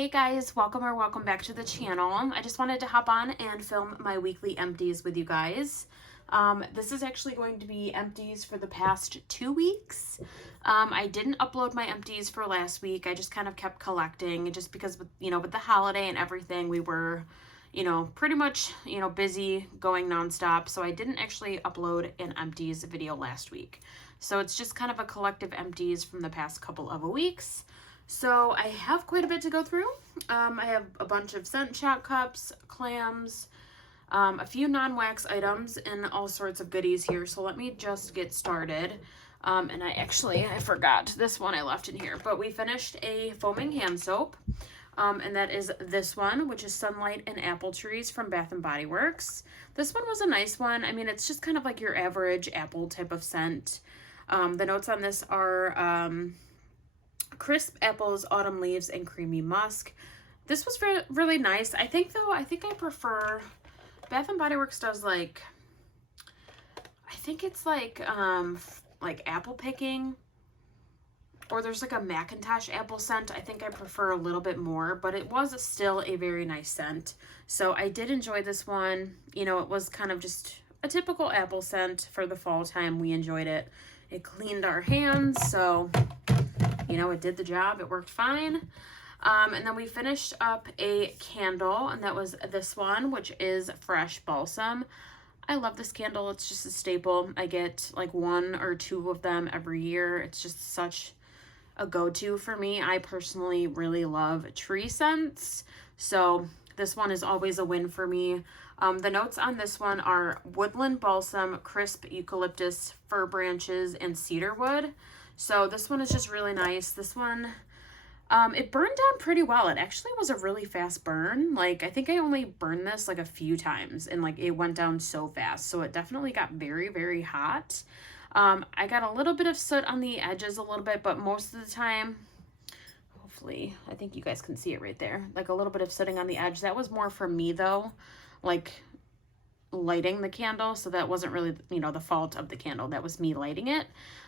Hey guys, welcome back to the channel. I just wanted to hop on and film my weekly empties with you guys. This is actually going to be empties for the past 2 weeks. I didn't upload my empties for last week. I just kind of kept collecting just because with the holiday and everything, we were, pretty much, busy going nonstop. So I didn't actually upload an empties video last week. So it's just kind of a collective empties from the past couple of weeks. So I have quite a bit to go through. I have a bunch of Scentchat cups, clams, a few non-wax items, and all sorts of goodies here. So let me just get started. And I forgot this one I left in here, but we finished a foaming hand soap. And that is this one, which is Sunlight and Apple Trees from Bath & Body Works. This one was a nice one. I mean, it's just kind of like your average apple type of scent. The notes on this are crisp apples, autumn leaves, and creamy musk. This was really nice. I think I prefer, Bath & Body Works does I think it's like apple picking, or there's like a Macintosh apple scent. I think I prefer a little bit more, but it was still a very nice scent. So I did enjoy this one. It was kind of just a typical apple scent for the fall time. We enjoyed it. It cleaned our hands, so it did the job. It worked fine. And then we finished up a candle, and that was this one, which is Fresh Balsam. I love this candle. It's just a staple. I get like 1 or 2 of them every year. It's just such a go-to for me. I personally really love tree scents, so this one is always a win for me. The notes on this one are woodland balsam, crisp eucalyptus, fir branches, and cedar wood. So this one is just really nice. This one, it burned down pretty well. It actually was a really fast burn. I think I only burned this a few times, and it went down so fast. So it definitely got very, very hot. I got a little bit of soot on the edges a little bit, but most of the time, hopefully, I think you guys can see it right there. A little bit of sitting on the edge. That was more for me though, lighting the candle. So that wasn't really, the fault of the candle. That was me lighting it.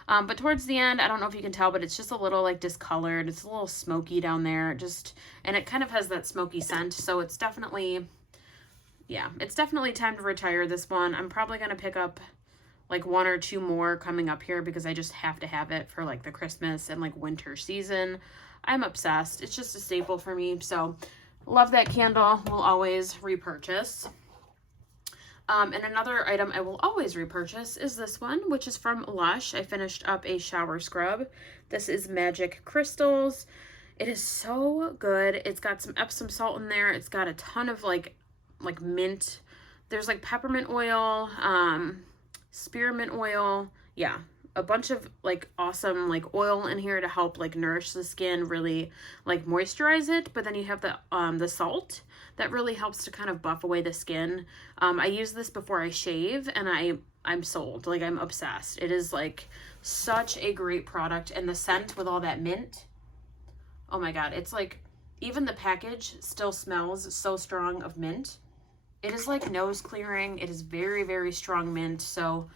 But towards the end, I don't know if you can tell, but it's just a little discolored. It's a little smoky down there, and it kind of has that smoky scent. So it's definitely, it's definitely time to retire this one. I'm probably going to pick up 1 or 2 more coming up here because I just have to have it for the Christmas and winter season. I'm obsessed. It's just a staple for me. So love that candle. Will always repurchase. And another item I will always repurchase is this one, which is from Lush. I finished up a shower scrub. This is Magic Crystals. It is so good. It's got some Epsom salt in there. It's got a ton of mint. There's peppermint oil, spearmint oil. Yeah, a bunch of awesome oil in here to help nourish the skin, really moisturize it. But then you have the salt that really helps to kind of buff away the skin. I use this before I shave, and I'm sold. I'm obsessed. It is such a great product, and the scent with all that mint, oh my god, it's even the package still smells so strong of mint. It is nose clearing. It is very, very strong mint. So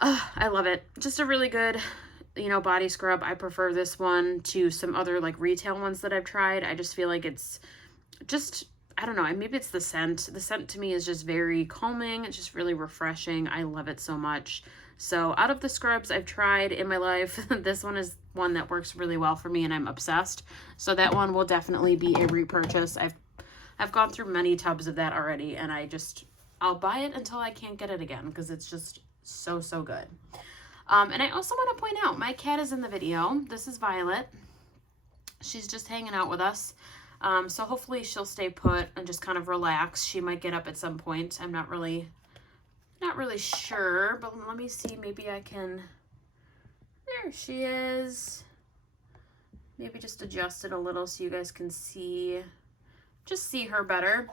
I love it. Just a really good, body scrub. I prefer this one to some other retail ones that I've tried. I just feel it's just, I don't know, maybe it's the scent. The scent to me is just very calming. It's just really refreshing. I love it so much. So out of the scrubs I've tried in my life, this one is one that works really well for me, and I'm obsessed. So that one will definitely be a repurchase. I've gone through many tubs of that already, and I'll buy it until I can't get it again because it's just so, so good. And I also want to point out, my cat is in the video. This is Violet. She's just hanging out with us. So hopefully she'll stay put and just kind of relax. She might get up at some point. I'm not really sure, but let me see. Maybe I can, there she is. Maybe just adjust it a little so you guys can see her better.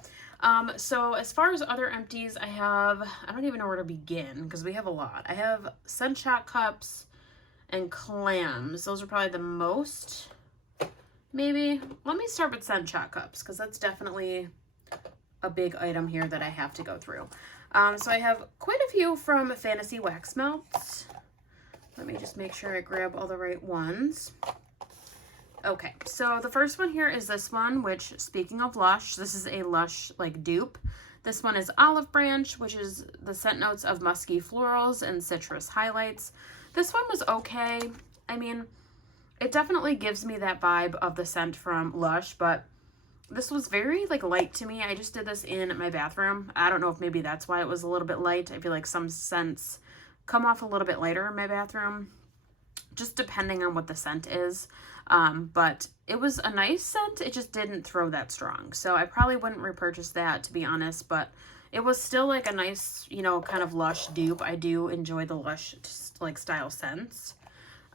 So as far as other empties, I don't even know where to begin because we have a lot. I have Scentchat cups and clams. Those are probably the most, maybe. Let me start with Scentchat cups because that's definitely a big item here that I have to go through. So I have quite a few from Fantasy Wax Melts. Let me just make sure I grab all the right ones. Okay, so the first one here is this one, which, speaking of Lush, this is a Lush, like, dupe. This one is Olive Branch, which is the scent notes of musky florals and citrus highlights. This one was okay. I mean, it definitely gives me that vibe of the scent from Lush, but this was very, like, light to me. I just did this in my bathroom. I don't know if maybe that's why it was a little bit light. I feel like some scents come off a little bit lighter in my bathroom, just depending on what the scent is. But it was a nice scent. It just didn't throw that strong. So I probably wouldn't repurchase that, to be honest, but it was still like a nice, you know, kind of Lush dupe. I do enjoy the Lush, like, style scents.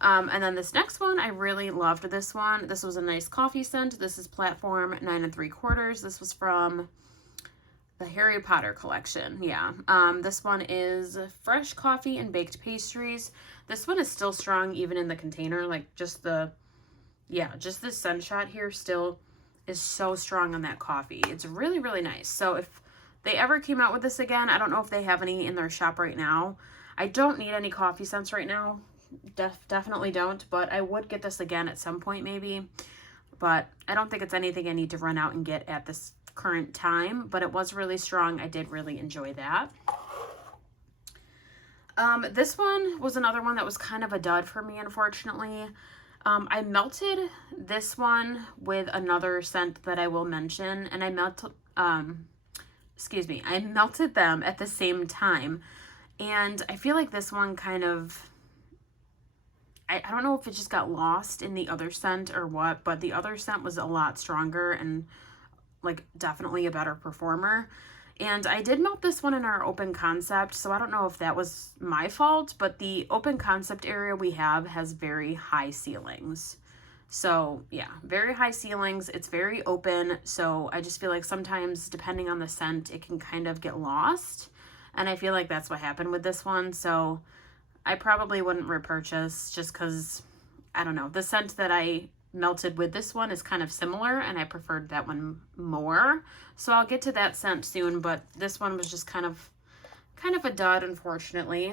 And then this next one, I really loved this one. This was a nice coffee scent. This is Platform 9 3/4. This was from the Harry Potter collection. Yeah. This one is fresh coffee and baked pastries. This one is still strong even in the container. Like, just the, yeah, just this Scentchat here still is so strong on that coffee. It's really, really nice. So if they ever came out with this again, I don't know if they have any in their shop right now. I don't need any coffee scents right now. Definitely don't, but I would get this again at some point maybe. But I don't think it's anything I need to run out and get at this current time, but it was really strong. I did really enjoy that. This one was another one that was kind of a dud for me, unfortunately. I melted this one with another scent that I will mention, and I melted them at the same time. And I feel like this one kind of, I don't know if it just got lost in the other scent or what, but the other scent was a lot stronger and, like, definitely a better performer. And I did melt this one in our open concept, so I don't know if that was my fault, but the open concept area we have has very high ceilings. So yeah, very high ceilings. It's very open, so I just feel like sometimes, depending on the scent, it can kind of get lost. And I feel like that's what happened with this one, so I probably wouldn't repurchase just because, I don't know, the scent that I melted with this one is kind of similar, and I preferred that one more. So I'll get to that scent soon, but this one was just kind of a dud, unfortunately.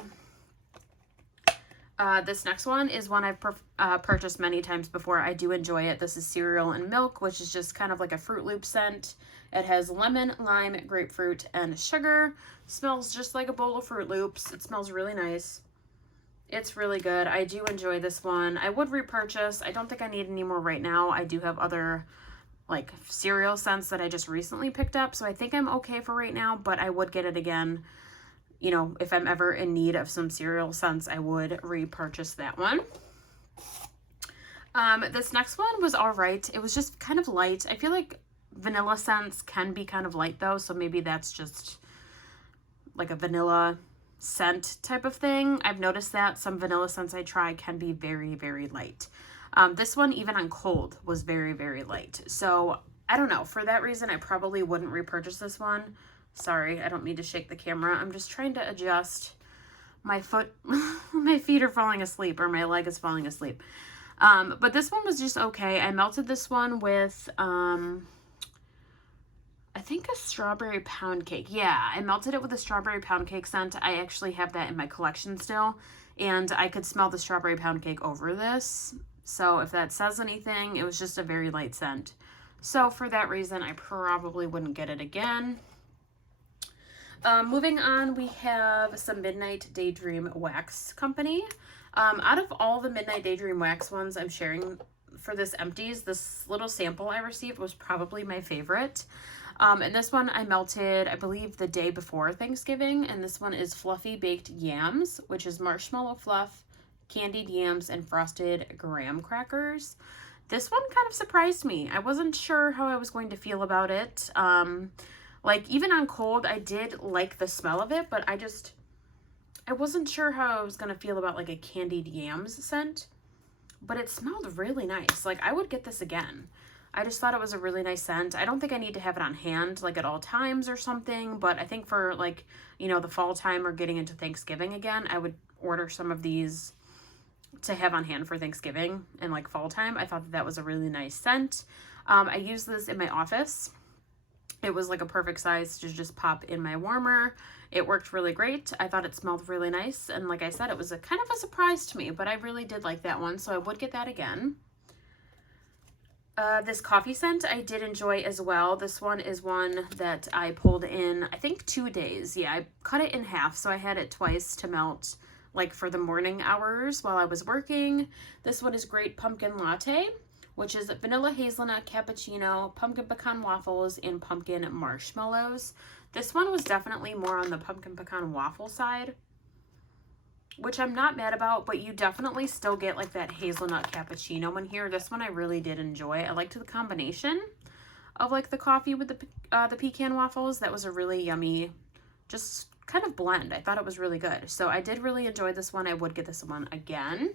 This next one is one I've purchased many times before. I do enjoy it. This is Cereal and Milk, which is just kind of like a Fruit Loop scent. It has lemon, lime, grapefruit, and sugar. Smells just like a bowl of Fruit Loops. It smells really nice. It's really good. I do enjoy this one. I would repurchase. I don't think I need any more right now. I do have other, like, cereal scents that I just recently picked up, so I think I'm okay for right now, but I would get it again. You know, if I'm ever in need of some cereal scents, I would repurchase that one. This next one was all right. It was just kind of light. I feel like vanilla scents can be kind of light, though, so maybe that's just like a vanilla scent type of thing. I've noticed that some vanilla scents I try can be very, very light. This one, even on cold, was very, very light. So I don't know. For that reason, I probably wouldn't repurchase this one. Sorry, I don't mean to shake the camera. I'm just trying to adjust my foot. My feet are falling asleep, or my leg is falling asleep. But this one was just okay. I melted this one with, I think a strawberry pound cake. Yeah, I melted it with a strawberry pound cake scent. I actually have that in my collection still, and I could smell the strawberry pound cake over this. So if that says anything, it was just a very light scent. So for that reason, I probably wouldn't get it again. Moving on, we have some Midnight Daydream Wax Company. Out of all the Midnight Daydream Wax ones I'm sharing for this Empties, this little sample I received was probably my favorite. And this one I melted, I believe, the day before Thanksgiving. And this one is Fluffy Baked Yams, which is marshmallow fluff, candied yams, and frosted graham crackers. This one kind of surprised me. I wasn't sure how I was going to feel about it. Like, even on cold, I did like the smell of it, but I wasn't sure how I was going to feel about, like, a candied yams scent. But it smelled really nice. Like, I would get this again. I just thought it was a really nice scent. I don't think I need to have it on hand, like, at all times or something, but I think for, like, you know, the fall time or getting into Thanksgiving again, I would order some of these to have on hand for Thanksgiving and, like, fall time. I thought that was a really nice scent. I used this in my office. It was, like, a perfect size to just pop in my warmer. It worked really great. I thought it smelled really nice, and like I said, it was a kind of a surprise to me, but I really did like that one, so I would get that again. This coffee scent I did enjoy as well. This one is one that I pulled in, I think 2 days. Yeah, I cut it in half, so I had it twice to melt, like for the morning hours while I was working. This one is Great Pumpkin Latte, which is vanilla hazelnut cappuccino, pumpkin pecan waffles, and pumpkin marshmallows. This one was definitely more on the pumpkin pecan waffle side, which I'm not mad about, but you definitely still get like that hazelnut cappuccino in here. This one I really did enjoy. I liked the combination of like the coffee with the pecan waffles. That was a really yummy, just kind of blend. I thought it was really good. So I did really enjoy this one. I would get this one again.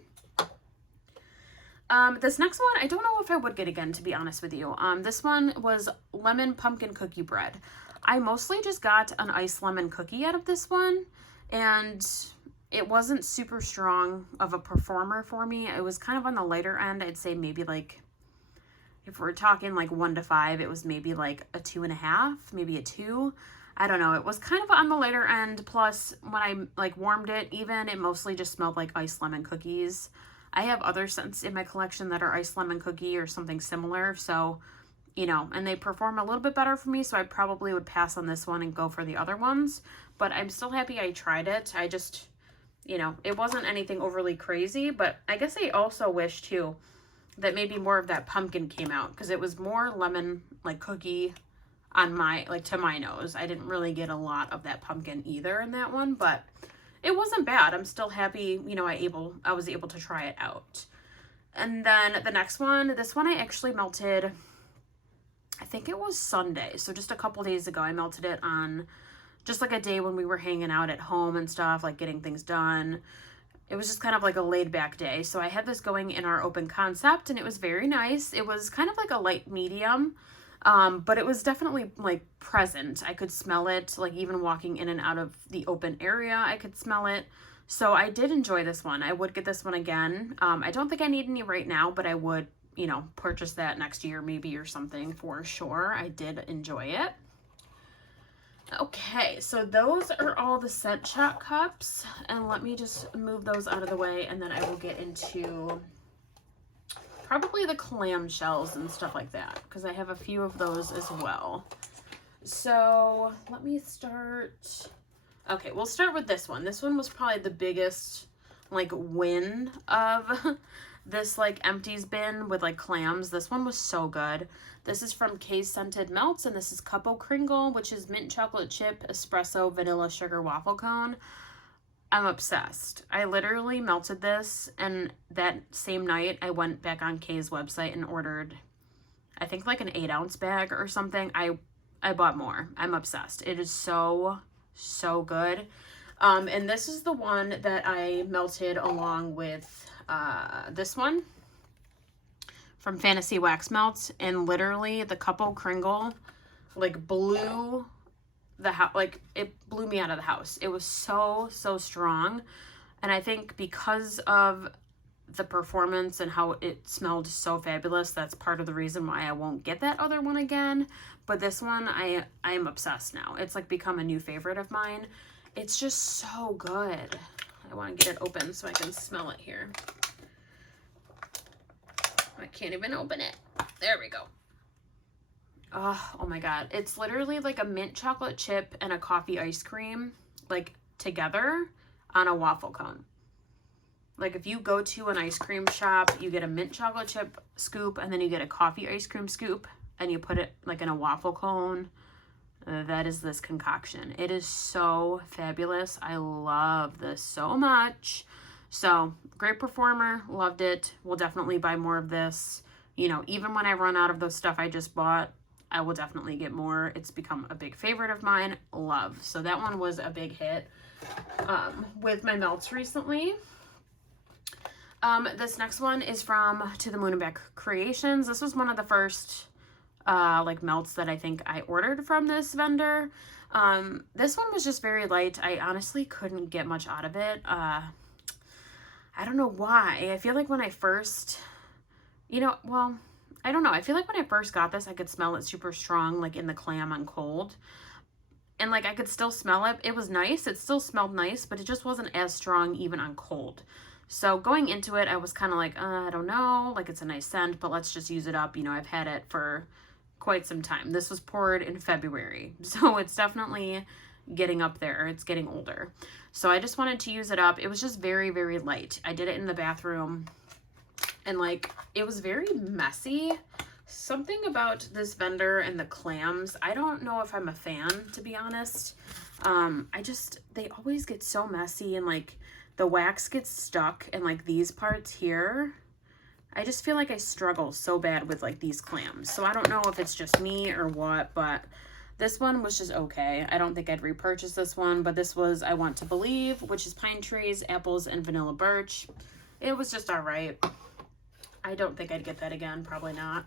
This next one, I don't know if I would get again, to be honest with you. This one was lemon pumpkin cookie bread. I mostly just got an iced lemon cookie out of this one, and it wasn't super strong of a performer for me. It was kind of on the lighter end. I'd say maybe like, if we're talking like 1 to 5, it was maybe like a 2.5, maybe a 2. I don't know. It was kind of on the lighter end. Plus, when I like warmed it, even, it mostly just smelled like iced lemon cookies. I have other scents in my collection that are iced lemon cookie or something similar. So, you know, and they perform a little bit better for me. So I probably would pass on this one and go for the other ones. But I'm still happy I tried it. I just, you know, it wasn't anything overly crazy. But I guess I also wish too that maybe more of that pumpkin came out, because it was more lemon like cookie on my, like, to my nose. I didn't really get a lot of that pumpkin either in that one, but it wasn't bad. I'm still happy, you know, I was able to try it out. And then the next one, this one I actually melted, I think it was Sunday. So just a couple days ago, I melted it on just like a day when we were hanging out at home and stuff, like getting things done. It was just kind of like a laid back day. So I had this going in our open concept, and it was very nice. It was kind of like a light medium. But it was definitely like present. I could smell it, like even walking in and out of the open area, I could smell it. So I did enjoy this one. I would get this one again. I don't think I need any right now, but I would, you know, purchase that next year maybe or something for sure. I did enjoy it. Okay, so those are all the Scentchat cups, and let me just move those out of the way, and then I will get into probably the clamshells and stuff like that, because I have a few of those as well. So let me start. Okay, we'll start with this one. This one was probably the biggest like win of this like empties bin with like clams. This one was so good. This is from K's Scented Melts, and this is Cupo Kringle, which is mint chocolate chip espresso vanilla sugar waffle cone. I'm obsessed. I literally melted this, and that same night I went back on K's website and ordered, I think like an 8-ounce bag or something. I bought more. I'm obsessed. It is so good. And this is the one that I melted along with this one from Fantasy Wax Melts, and literally the Cupo Kringle like blew the house, like it blew me out of the house. It was so strong, and I think because of the performance and how it smelled so fabulous, that's part of the reason why I won't get that other one again. But this one, I am obsessed now. It's like become a new favorite of mine. It's just so good. I want to get it open so I can smell it here. I can't even open it. There we go. Oh my god. It's literally like a mint chocolate chip and a coffee ice cream, like together on a waffle cone. Like if you go to an ice cream shop, you get a mint chocolate chip scoop, and then you get a coffee ice cream scoop, and you put it like in a waffle cone. That is this concoction. It is so fabulous. I love this so much. So great performer. Loved it. We'll definitely buy more of this. You know, even when I run out of the stuff I just bought, I will definitely get more. It's become a big favorite of mine. Love. So that one was a big hit with my melts recently. This next one is from To the Moon and Back Creations. This was one of the first like melts that I think I ordered from this vendor. This one was just very light. I honestly couldn't get much out of it. I don't know why. I feel like when I first, you know, well, I don't know. I feel like when I first got this, I could smell it super strong, like in the clam on cold. And like I could still smell it. It was nice. It still smelled nice, but it just wasn't as strong even on cold. So going into it, I was kind of like, I don't know, like it's a nice scent, but let's just use it up. You know, I've had it for quite some time. This was poured in February, so it's definitely getting up there. It's getting older. So I just wanted to use it up. It was just very, very light. I did it in the bathroom, and like it was very messy. Something about this vendor and the clams, I don't know if I'm a fan, to be honest. They always get so messy, and like the wax gets stuck in like these parts here. I just feel like I struggle so bad with like these clams. So I don't know if it's just me or what, but this one was just okay. I don't think I'd repurchase this one, but this was I Want to Believe, which is pine trees, apples, and vanilla birch. It was just all right. I don't think I'd get that again. Probably not.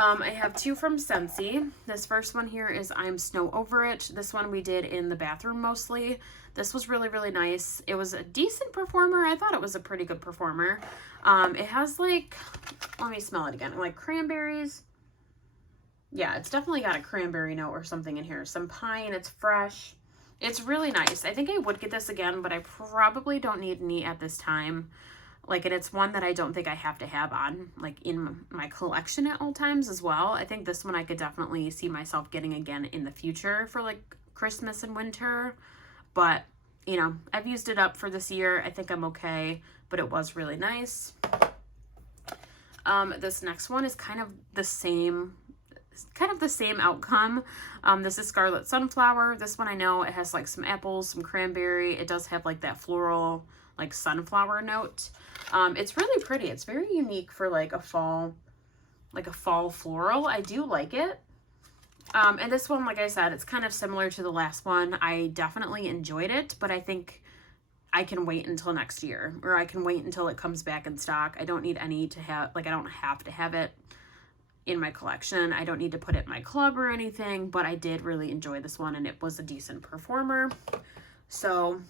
I have two from Scentsy. This first one here is I'm Snow Over It. This one we did in the bathroom mostly. This was really, really nice. It was a decent performer. I thought it was a pretty good performer. It has like, let me smell it again, like cranberries. Yeah, it's definitely got a cranberry note or something in here. Some pine, it's fresh. It's really nice. I think I would get this again, but I probably don't need any at this time. Like, and it's one that I don't think I have to have on, like, in my collection at all times as well. I think this one I could definitely see myself getting again in the future for, like, Christmas and winter. But, you know, I've used it up for this year. I think I'm okay, but it was really nice. This next one is kind of the same outcome. This is Scarlet Sunflower. This one I know it has, like, some apples, some cranberry. It does have, like, that floral, like, sunflower note. It's really pretty. It's very unique for like a fall floral. I do like it. And this one, like I said, it's kind of similar to the last one. I definitely enjoyed it, but I think I can wait until next year, or I can wait until it comes back in stock. I don't need any to have, like, I don't have to have it in my collection. I don't need to put it in my club or anything, but I did really enjoy this one, and it was a decent performer. So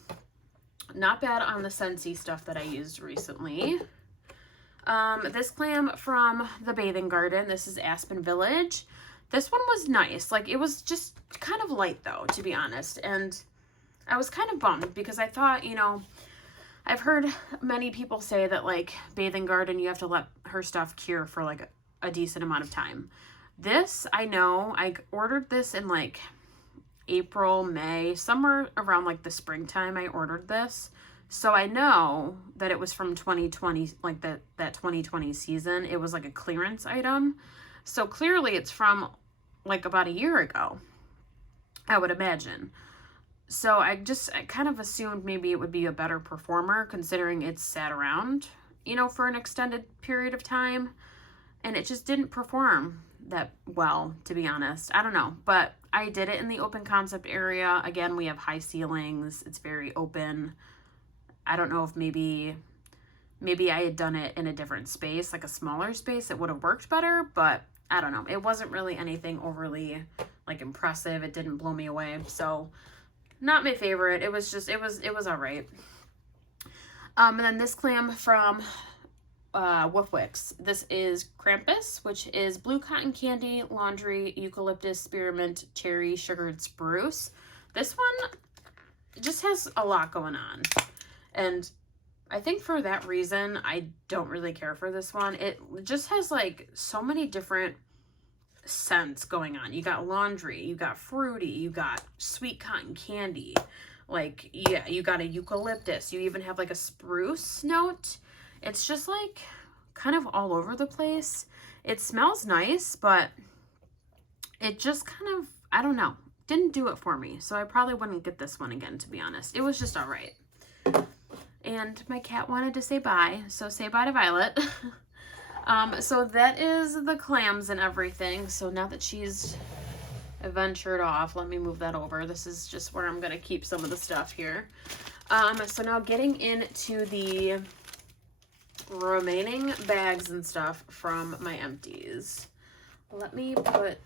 not bad on the Scentsy stuff that I used recently. This clam from the Bathing Garden. This is Aspen Village. This one was nice. Like, it was just kind of light, though, to be honest. And I was kind of bummed because I thought, you know, I've heard many people say that, like, Bathing Garden, you have to let her stuff cure for, like, a decent amount of time. This, I know, I ordered this in, like, April, May, somewhere around like the springtime I ordered this. So I know that it was from 2020, like that 2020 season. It was like a clearance item. So clearly it's from like about a year ago, I would imagine. So I kind of assumed maybe it would be a better performer considering it's sat around, you know, for an extended period of time. And it just didn't perform that well, to be honest. I don't know, but I did it in the open concept area. Again, we have high ceilings. It's very open. I don't know if maybe I had done it in a different space, like a smaller space, it would have worked better, but I don't know. It wasn't really anything overly like impressive. It didn't blow me away. So not my favorite. It was just, it was all right. And then this clam from Woofwix. This is Krampus, which is blue cotton candy, laundry, eucalyptus, spearmint, cherry, sugared spruce. This one just has a lot going on. And I think for that reason, I don't really care for this one. It just has like so many different scents going on. You got laundry, you got fruity, you got sweet cotton candy. Like, yeah, you got a eucalyptus. You even have like a spruce note. It's just like kind of all over the place. It smells nice, but it just kind of, I don't know, didn't do it for me. So I probably wouldn't get this one again, to be honest. It was just all right. And my cat wanted to say bye, so say bye to Violet. So that is the clams and everything. So now that she's ventured off, let me move that over. This is just where I'm going to keep some of the stuff here. So now getting into the remaining bags and stuff from my empties. Let me put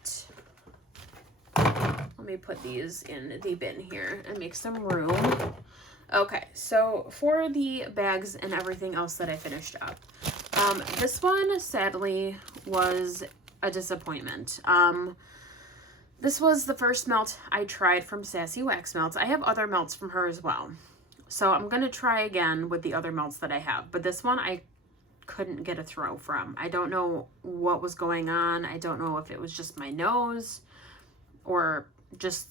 these in the bin here and make some room. Okay, so for the bags and everything else that I finished up, this one sadly was a disappointment. This was the first melt I tried from Sassy Wax Melts. I have other melts from her as well. So I'm going to try again with the other melts that I have. But this one I couldn't get a throw from. I don't know what was going on. I don't know if it was just my nose or just,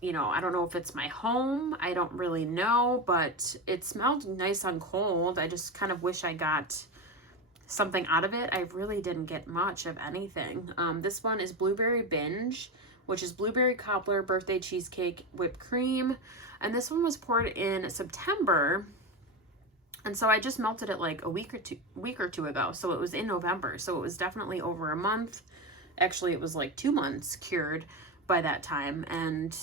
you know, I don't know if it's my home. I don't really know, but it smelled nice on cold. I just kind of wish I got something out of it. I really didn't get much of anything. This one is Blueberry Binge, which is blueberry cobbler, birthday cheesecake, whipped cream. And this one was poured in September. And so I just melted it like a week or two ago. So it was in November. So it was definitely over a month. Actually, it was like 2 months cured by that time. And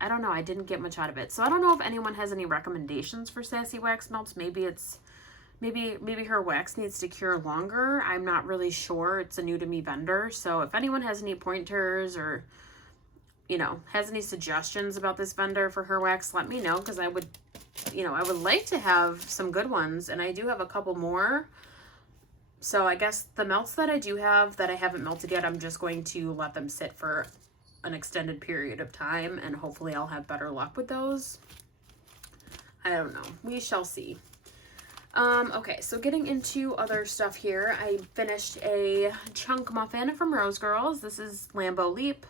I don't know, I didn't get much out of it. So I don't know if anyone has any recommendations for Sassy Wax melts. Maybe her wax needs to cure longer. I'm not really sure. It's a new to me vendor. So if anyone has any pointers or, you know, has any suggestions about this vendor for her wax, let me know, because I would like to have some good ones, and I do have a couple more. So I guess the melts that I do have that I haven't melted yet, I'm just going to let them sit for an extended period of time, and hopefully I'll have better luck with those. I don't know. We shall see. Okay, so getting into other stuff here, I finished a chunk muffin from Rose Girls. This is Lambeau Leap,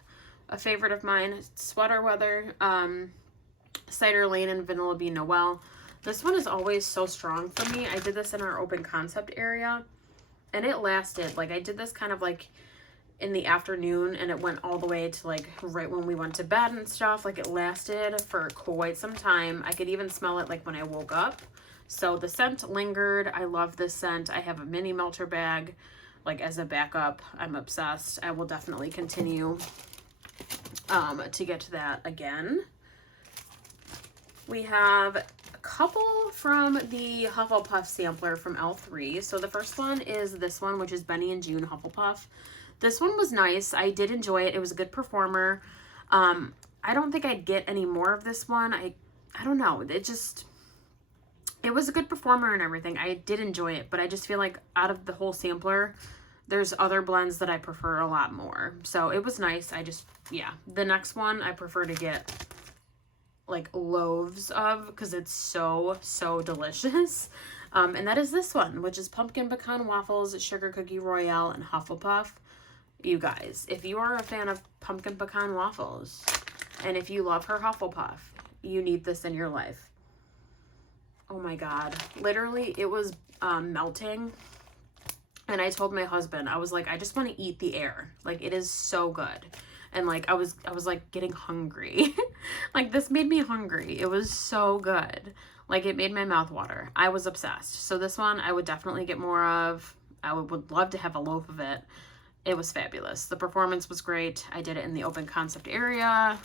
a favorite of mine. Sweater weather, cider lane and vanilla bean Noel. This one is always so strong for me. I did this in our open concept area, and it lasted. Like, I did this kind of like in the afternoon, and it went all the way to like right when we went to bed and stuff. Like, it lasted for quite some time. I could even smell it like when I woke up. So the scent lingered. I love this scent. I have a mini melter bag like as a backup. I'm obsessed. I will definitely continue to get to that again. We have a couple from the Hufflepuff sampler from L3. So the first one is this one, which is Benny and June Hufflepuff. This one was nice. I did enjoy it. It was a good performer. I don't think I'd get any more of this one. I don't know. It was a good performer and everything. I did enjoy it, but I just feel like out of the whole sampler, there's other blends that I prefer a lot more. So it was nice. Yeah. The next one I prefer to get like loaves of, because it's so delicious. And that is this one, which is Pumpkin Pecan Waffles, Sugar Cookie Royale, and Hufflepuff. You guys, if you are a fan of Pumpkin Pecan Waffles, and if you love her Hufflepuff, you need this in your life. Oh my God. Literally, it was melting. And I told my husband, I was like, I just want to eat the air. Like, it is so good. And like, I was like getting hungry. Like, this made me hungry. It was so good. Like, it made my mouth water. I was obsessed. So this one I would definitely get more of. I would love to have a loaf of it. It was fabulous. The performance was great. I did it in the open concept area.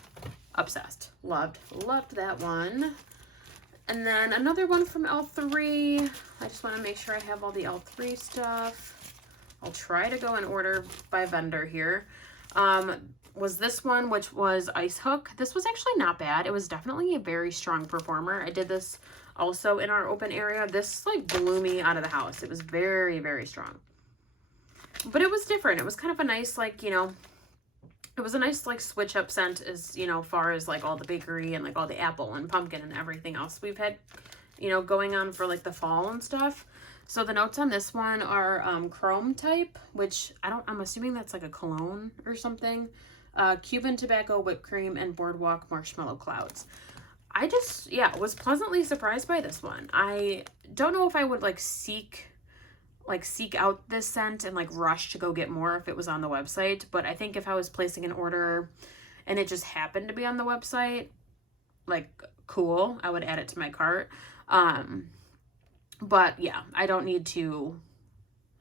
Obsessed. Loved that one. And then another one from L3. I just want to make sure I have all the L3 stuff. I'll try to go in order by vendor here. Was this one, which was Ice Hook. This was actually not bad. It was definitely a very strong performer. I did this also in our open area. This like blew me out of the house. It was very strong. But it was different. It was kind of a nice, like, you know, it was a nice like switch up scent as, you know, far as like all the bakery and like all the apple and pumpkin and everything else we've had, you know, going on for like the fall and stuff. So the notes on this one are chrome type, which I'm assuming that's like a cologne or something. Cuban tobacco, whipped cream, and boardwalk marshmallow clouds. I just, yeah, was pleasantly surprised by this one. I don't know if I would seek out this scent and like rush to go get more if it was on the website, but I think if I was placing an order and it just happened to be on the website, like, cool, I would add it to my cart. But yeah, I don't need to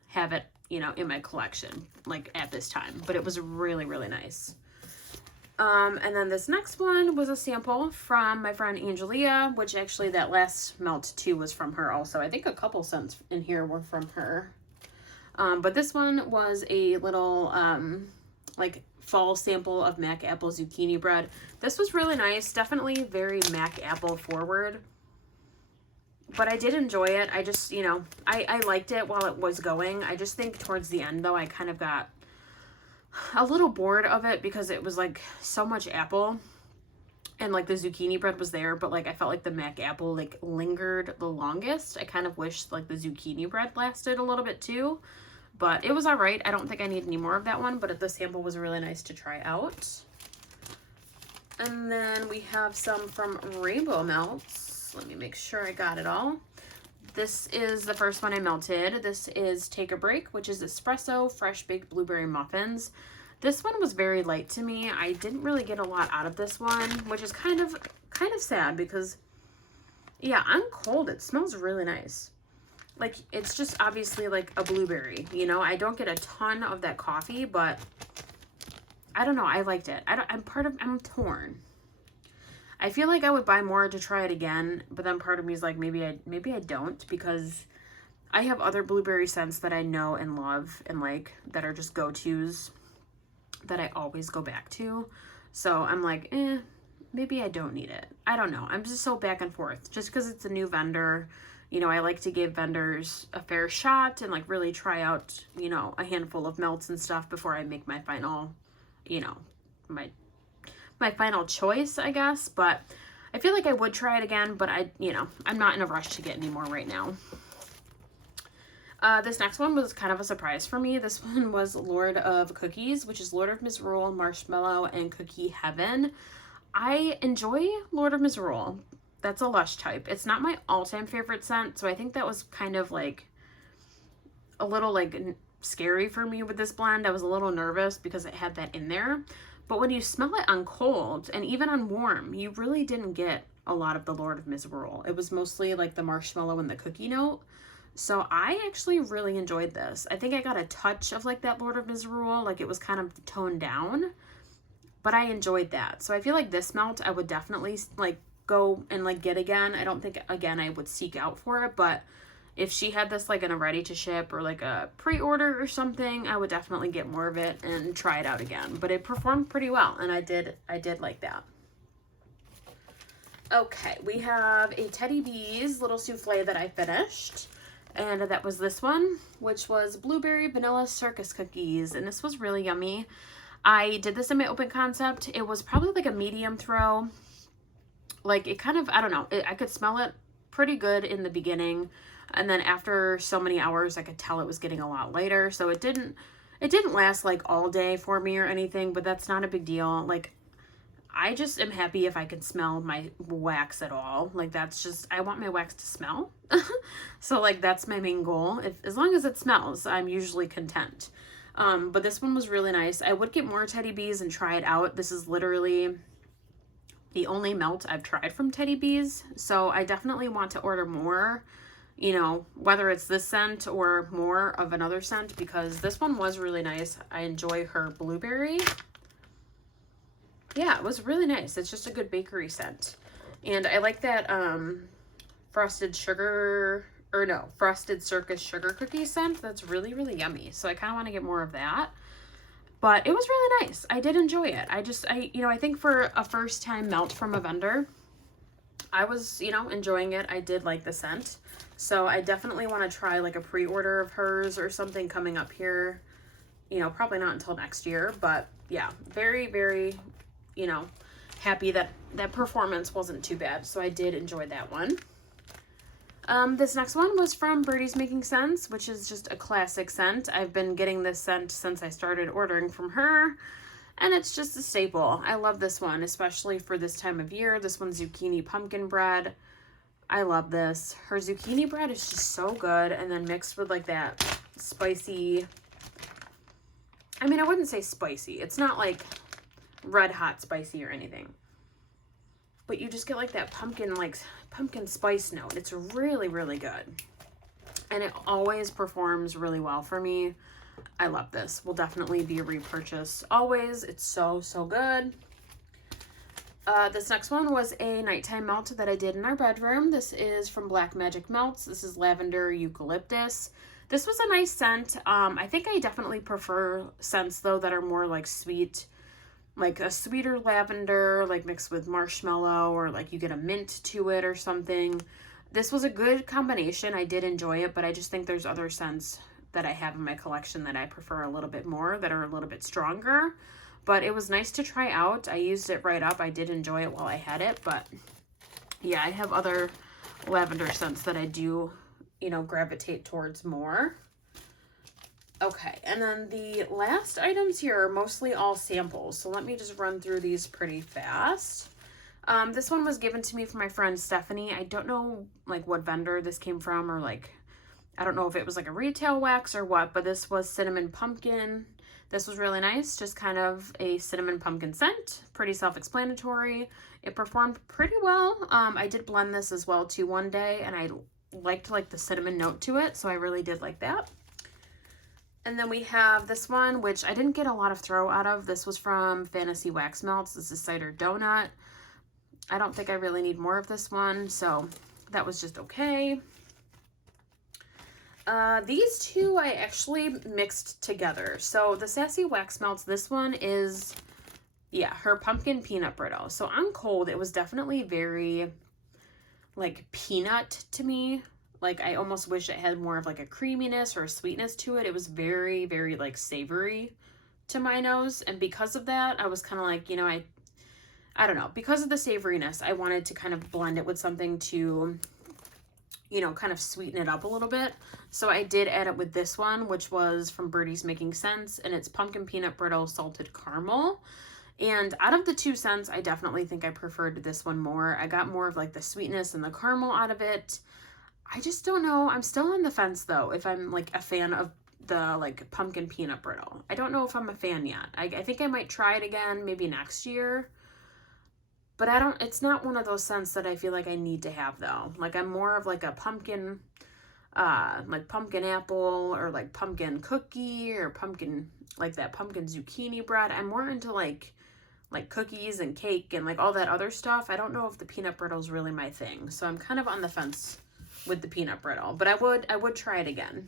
have it, you know, in my collection like at this time, but it was really nice. And then this next one was a sample from my friend Angelia, which actually that last melt too was from her also. I think a couple scents in here were from her. But this one was a little like fall sample of Mac Apple Zucchini bread. This was really nice. Definitely very Mac Apple forward. But I did enjoy it. I just, you know, I liked it while it was going. I just think towards the end though, I kind of got a little bored of it because it was like so much apple. And like the zucchini bread was there, but like I felt like the Mac apple like lingered the longest. I kind of wish like the zucchini bread lasted a little bit too, but it was all right. I don't think I need any more of that one, but the sample was really nice to try out. And then we have some from Rainbow Melts. Let me make sure I got it all. This is the first one I melted. This is Take a Break, which is espresso fresh baked blueberry muffins. This one was very light to me. I didn't really get a lot out of this one, which is kind of sad because, yeah, I'm cold. It smells really nice. Like, it's just obviously like a blueberry, you know? I don't get a ton of that coffee, but I don't know. I liked it. I'm torn. I feel like I would buy more to try it again, but then part of me is like, maybe I don't, because I have other blueberry scents that I know and love and like that are just go-tos that I always go back to. So I'm like, maybe I don't need it. I don't know. I'm just so back and forth. Just because it's a new vendor, you know, I like to give vendors a fair shot and like really try out, you know, a handful of melts and stuff before I make my final, you know, my final choice, I guess. But I feel like I would try it again, but I'm not in a rush to get any more right now. This next one was kind of a surprise for me. This one was Lord of Cookies, which is Lord of Misrule, Marshmallow, and Cookie Heaven. I enjoy Lord of Misrule. That's a Lush type. It's not my all-time favorite scent, so I think that was kind of like a little like scary for me with this blend. I was a little nervous because it had that in there. But when you smell it on cold and even on warm, you really didn't get a lot of the Lord of Misrule. It was mostly like the marshmallow and the cookie note. So I actually really enjoyed this. I think I got a touch of like that Lord of Misrule, like it was kind of toned down, but I enjoyed that. So I feel like this melt I would definitely like go and like get again. I don't think again I would seek out for it, but if she had this like in a ready to ship or like a pre-order or something, I would definitely get more of it and try it out again. But it performed pretty well, and I did like that. Okay, we have a Teddy Bees little souffle that I finished. And that was this one, which was Blueberry Vanilla Circus Cookies. And this was really yummy. I did this in my open concept. It was probably like a medium throw. Like it kind of, I don't know. I could smell it pretty good in the beginning. And then after so many hours, I could tell it was getting a lot lighter. So it didn't last like all day for me or anything, but that's not a big deal. Like I just am happy if I can smell my wax at all. Like that's just, I want my wax to smell. So like that's my main goal. As long as it smells, I'm usually content. But this one was really nice. I would get more Teddy Bees and try it out. This is literally the only melt I've tried from Teddy Bees. So I definitely want to order more, you know, whether it's this scent or more of another scent, because this one was really nice. I enjoy her blueberry. Yeah, it was really nice. It's just a good bakery scent. And I like that Frosted Circus sugar cookie scent. That's really, really yummy. So I kind of want to get more of that. But it was really nice. I did enjoy it. I think for a first time melt from a vendor, I was, enjoying it. I did like the scent. So I definitely want to try like a pre-order of hers or something coming up here. Probably not until next year, but yeah, very, very, happy that that performance wasn't too bad. So I did enjoy that one. This next one was from Birdie's Making Sense, which is just a classic scent. I've been getting this scent since I started ordering from her, and it's just a staple. I love this one, especially for this time of year. This one's Zucchini Pumpkin Bread. I love this. Her zucchini bread is just so good, and then mixed with like that spicy, I wouldn't say spicy. It's not like red hot spicy or anything, but you just get like that pumpkin spice note. It's really, really good, and it always performs really well for me. I love this. Will definitely be a repurchase always. It's so, so good. This next one was a nighttime melt that I did in our bedroom. This is from Black Magic Melts. This is Lavender Eucalyptus. This was a nice scent. I think I definitely prefer scents though that are more like sweet, like a sweeter lavender, like mixed with marshmallow, or like you get a mint to it or something. This was a good combination. I did enjoy it, but I just think there's other scents that I have in my collection that I prefer a little bit more, that are a little bit stronger. but it was nice to try out. I used it right up. I did enjoy it while I had it, but yeah, I have other lavender scents that I do, you know, gravitate towards more. Okay, and then the last items here are mostly all samples, so let me just run through these pretty fast. This one was given to me from my friend Stephanie. I don't know like what vendor this came from, or like, I don't know if it was like a retail wax or what, but this was cinnamon pumpkin. This was really nice, just kind of a cinnamon pumpkin scent, pretty self-explanatory. It performed pretty well. I did blend this as well too one day, and I liked like the cinnamon note to it, so I really did like that. And then we have this one, which I didn't get a lot of throw out of. This was from Fantasy Wax Melts. This is Cider Donut. I don't think I really need more of this one, so that was just okay. These two I actually mixed together. So the Sassy Wax Melts, this one is, yeah, her pumpkin peanut brittle. So on cold, it was definitely very like peanut to me. Like, I almost wish it had more of like a creaminess or a sweetness to it. It was very, very like savory to my nose. And because of that, I was kind of like, you know, I don't know, because of the savoriness, I wanted to kind of blend it with something to, you know, kind of sweeten it up a little bit. So I did add it with this one, which was from Birdie's Making Sense, and it's pumpkin peanut brittle salted caramel. And out of the two scents, I definitely think I preferred this one more. I got more of like the sweetness and the caramel out of it. I just don't know. I'm still on the fence though, if I'm like a fan of the like pumpkin peanut brittle. I don't know if I'm a fan yet. I think I might try it again maybe next year. But it's not one of those scents that I feel like I need to have though. Like, I'm more of like a pumpkin, like pumpkin apple, or like pumpkin cookie, or pumpkin, like that pumpkin zucchini bread. I'm more into like cookies and cake and like all that other stuff. I don't know if the peanut brittle is really my thing. So I'm kind of on the fence with the peanut brittle, but I would try it again.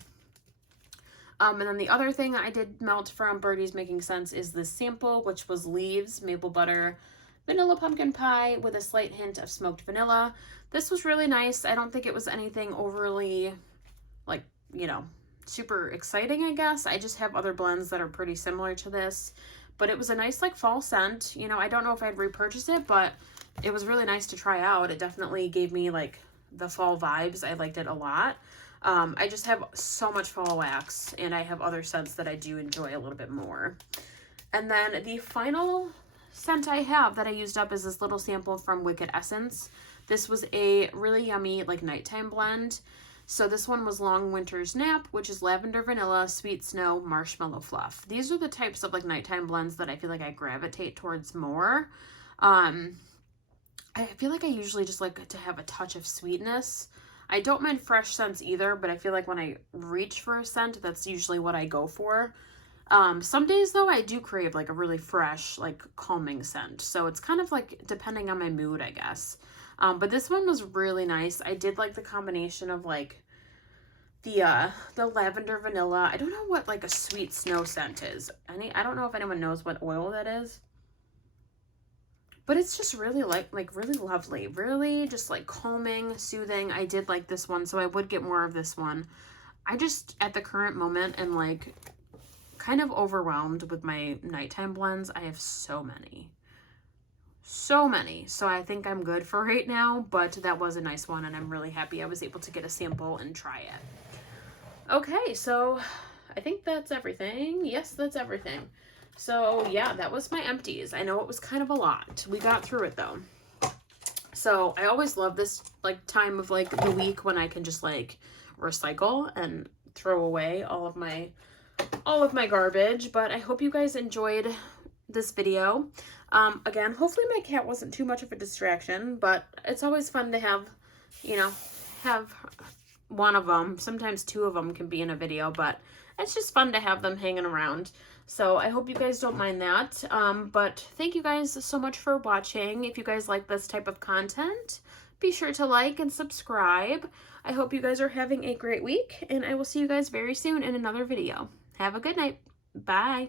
And then the other thing I did melt from Birdie's Making Sense is this sample, which was Leaves Maple Butter Vanilla Pumpkin Pie with a slight hint of smoked vanilla. This was really nice. I don't think it was anything overly, like, you know, super exciting, I guess. I just have other blends that are pretty similar to this, but it was a nice like fall scent. You know, I don't know if I'd repurchase it, but it was really nice to try out. It definitely gave me like the fall vibes. I liked it a lot. I just have so much fall wax, and I have other scents that I do enjoy a little bit more. And then the final scent I have that I used up is this little sample from Wicked Essence. This was a really yummy like nighttime blend. So this one was Long Winter's Nap, which is lavender, vanilla, sweet snow, marshmallow fluff. These are the types of like nighttime blends that I feel like I gravitate towards more. I feel like I usually just like to have a touch of sweetness. I don't mind fresh scents either, but I feel like when I reach for a scent, that's usually what I go for. Some days though, I do crave like a really fresh, like calming scent. So it's kind of like depending on my mood, I guess. But this one was really nice. I did like the combination of like the lavender vanilla. I don't know what like a sweet snow scent is. I don't know if anyone knows what oil that is. But it's just really like really lovely, really just like calming, soothing. I did like this one, so I would get more of this one. I just, at the current moment, am like kind of overwhelmed with my nighttime blends. I have so many. So I think I'm good for right now, but that was a nice one, and I'm really happy I was able to get a sample and try it. Okay, so I think that's everything. Yes, that's everything. So yeah, that was my empties. I know it was kind of a lot. We got through it though. So I always love this like time of like the week when I can just like recycle and throw away all of my garbage. But I hope you guys enjoyed this video. Again, hopefully my cat wasn't too much of a distraction, but it's always fun to have, you know, have one of them. Sometimes two of them can be in a video, but it's just fun to have them hanging around. So I hope you guys don't mind that. But thank you guys so much for watching. If you guys like this type of content, be sure to like and subscribe. I hope you guys are having a great week, and I will see you guys very soon in another video. Have a good night. Bye.